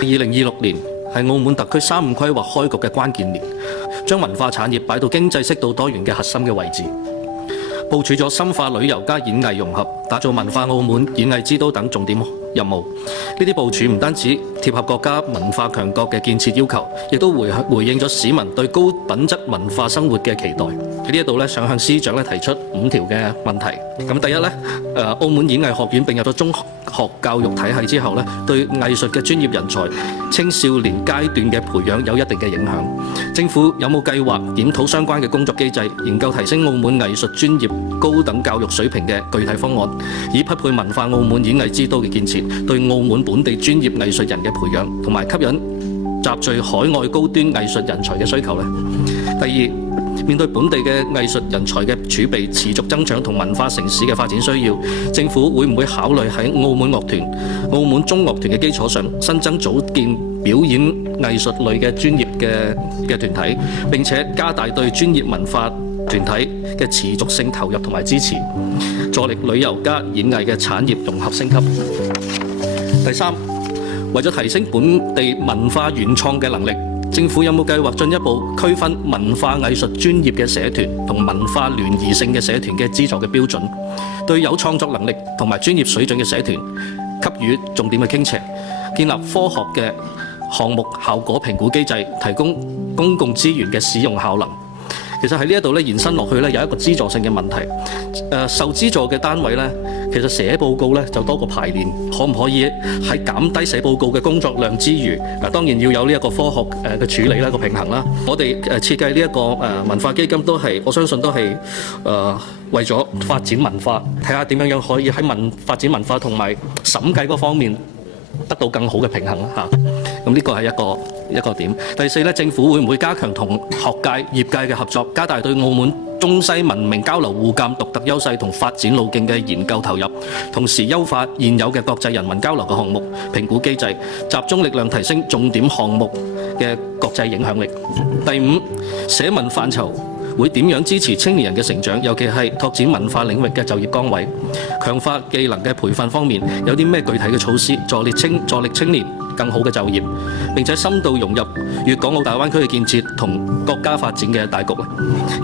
2026年係澳門特區3.5規劃開局嘅關鍵年，將文化產業擺到經濟適度多元嘅核心嘅位置，部署咗深化旅遊加演藝融合，打造文化澳門、演藝之都等重點任務。呢啲部署唔單止貼合國家文化強國嘅建設要求，亦都回應咗市民對高品質文化生活嘅期待。喺呢一度咧，想向司長咧提出5條嘅問題。咁第一咧，澳門演藝學院並入咗中學教育體系之後咧，對藝術嘅專業人才青少年階段嘅培養有一定嘅影響。政府有冇計劃檢討相關嘅工作機制，研究提升澳門藝術專業高等教育水平嘅具體方案，以匹配文化澳門演藝之都嘅建設，對澳門本地專業藝術人嘅培養同埋吸引集聚海外高端藝術人才嘅需求呢？第二，面對本地嘅藝術人才嘅儲備持續增長同文化城市嘅發展需要，政府會唔會考慮喺澳門樂團、澳門中樂團嘅基礎上，新增組建表演藝術類嘅專業嘅團體，並且加大對專業文化團體嘅持續性投入同埋支持，助力旅遊加演藝嘅產業融合升級。第三，為咗提升本地文化原創嘅能力，政府有冇計劃進一步區分文化藝術專業嘅社團同文化聯誼性嘅社團嘅資助嘅標準，對有創作能力同埋專業水準嘅社團給予重點嘅傾斜，建立科學嘅項目效果評估機制，提供公共資源嘅使用效能。其實喺呢一度咧延伸落去咧有一個資助性嘅問題，受資助嘅單位咧，其實寫報告咧就多過排練，可唔可以喺減低寫報告嘅工作量之餘，當然要有呢一個科學嘅處理啦，個平衡啦。我哋設計呢一個文化基金都係，我相信都係為咗發展文化，睇下點樣可以喺發展文化同埋審計嗰方面得到更好嘅平衡啦。咁呢個係一個點。第四咧，政府會唔會加強同學界、業界嘅合作，加大對澳門中西文明交流互鑑獨特優勢同發展路徑嘅研究投入，同時優化現有嘅國際人文交流嘅項目評估機制，集中力量提升重點項目嘅國際影響力。第五，社文範疇會點樣支持青年人嘅成長，尤其係拓展文化領域嘅就業崗位，強化技能嘅培訓方面有啲咩具體嘅措施，助力青年更好嘅就業，並且深度融入粵港澳大灣區嘅建設同國家發展嘅大局。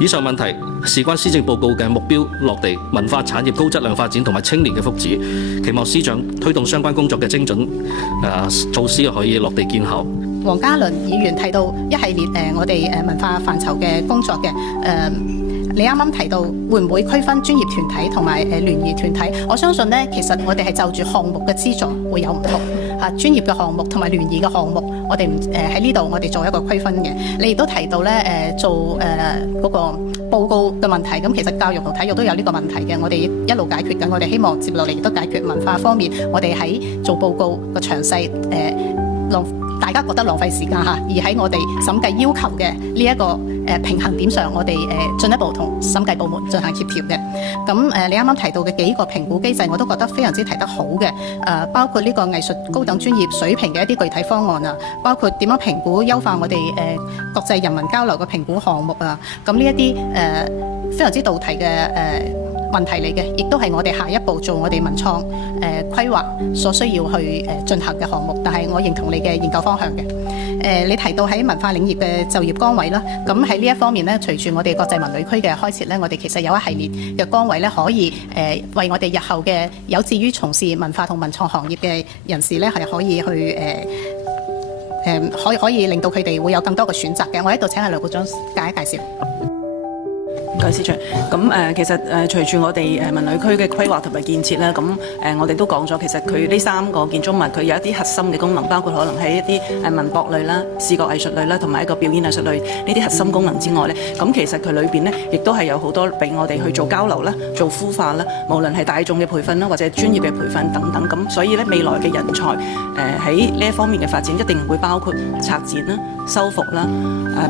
以上問題事關施政報告嘅目標落地、文化產業高質量發展同埋青年嘅福祉，期望司長推動相關工作嘅精準措施可以落地見效。黃家麟議員提到一系列我哋文化範疇嘅工作嘅你啱啱提到會唔會區分專業團體同埋聯誼團體？我相信呢，其實我哋係就住項目嘅資助會有唔同嚇，專業嘅項目同埋聯誼嘅項目，我哋喺呢度我哋做一個區分嘅。你亦都提到咧做嗰個報告嘅問題，咁其實教育同體育都有呢個問題嘅，我哋一路解決緊，我哋希望接落嚟亦都解決文化方面，我哋喺做報告個詳細大家覺得浪費時間嚇，而喺我哋審計要求嘅呢一個平衡點上，我哋進一步同審計部門進行協調嘅。咁你啱啱提到嘅幾個評估機制，我都覺得非常之提得好嘅。包括呢個藝術高等專業水平嘅一啲具體方案啊，包括點樣評估優化我哋國際人民交流嘅評估項目啊。咁呢一啲非常之道題嘅問題嚟嘅，亦都係我哋下一步做我哋文創規劃所需要去進行嘅項目。但係我認同你嘅研究方向嘅。你提到喺文化領域嘅就業崗位啦，咁喺呢一方面咧，隨住我哋國際文旅區嘅開設咧，我哋其實有一系列嘅崗位咧，可以為我哋日後嘅有志於從事文化同文創行業嘅人士咧，係可以去可以令到佢哋會有更多嘅選擇嘅。我喺度請阿梁局長介一介紹。唔該，司長。咁其實隨住我哋文旅區嘅規劃同埋建設啦，咁我哋都講咗，其實佢呢3個建築物佢有一啲核心嘅功能，包括可能係一啲文博類啦、視覺藝術類啦，同埋一個表演藝術類呢啲核心功能之外咧，咁其實佢裏邊咧亦都係有好多俾我哋去做交流啦、做孵化啦，無論係大眾嘅培訓啦，或者專業嘅培訓等等。咁所以咧未來嘅人才喺呢一方面嘅發展一定會包括策展啦。修復啦、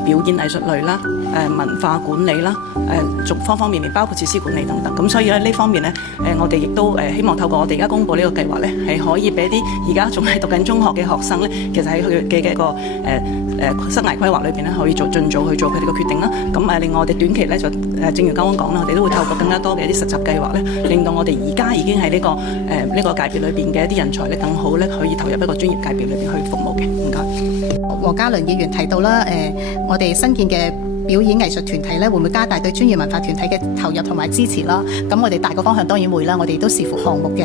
表演藝術類啦、文化管理啦、逐方方面面，包括設施管理等等。咁所以咧呢方面咧，我哋亦都希望透過我哋而家公布呢個計劃咧，係可以俾啲而家仲係讀緊中學嘅學生咧，其實喺佢嘅一個生涯規劃裏邊咧，可以盡早去做佢哋嘅決定啦。咁另外我哋短期咧就正如剛剛講啦，我哋都會透過更加多嘅一啲實習計劃咧，令到我哋而家已經喺呢個界別裏邊嘅一啲人才咧，更好咧可以投入一個專業界別裏邊去服務嘅。唔該。黃家麟議員提到啦，我哋新建嘅表演藝術團體咧，會唔會加大對專業文化團體嘅投入同埋支持啦？咁我哋大個方向當然會啦，我哋都視乎項目嘅。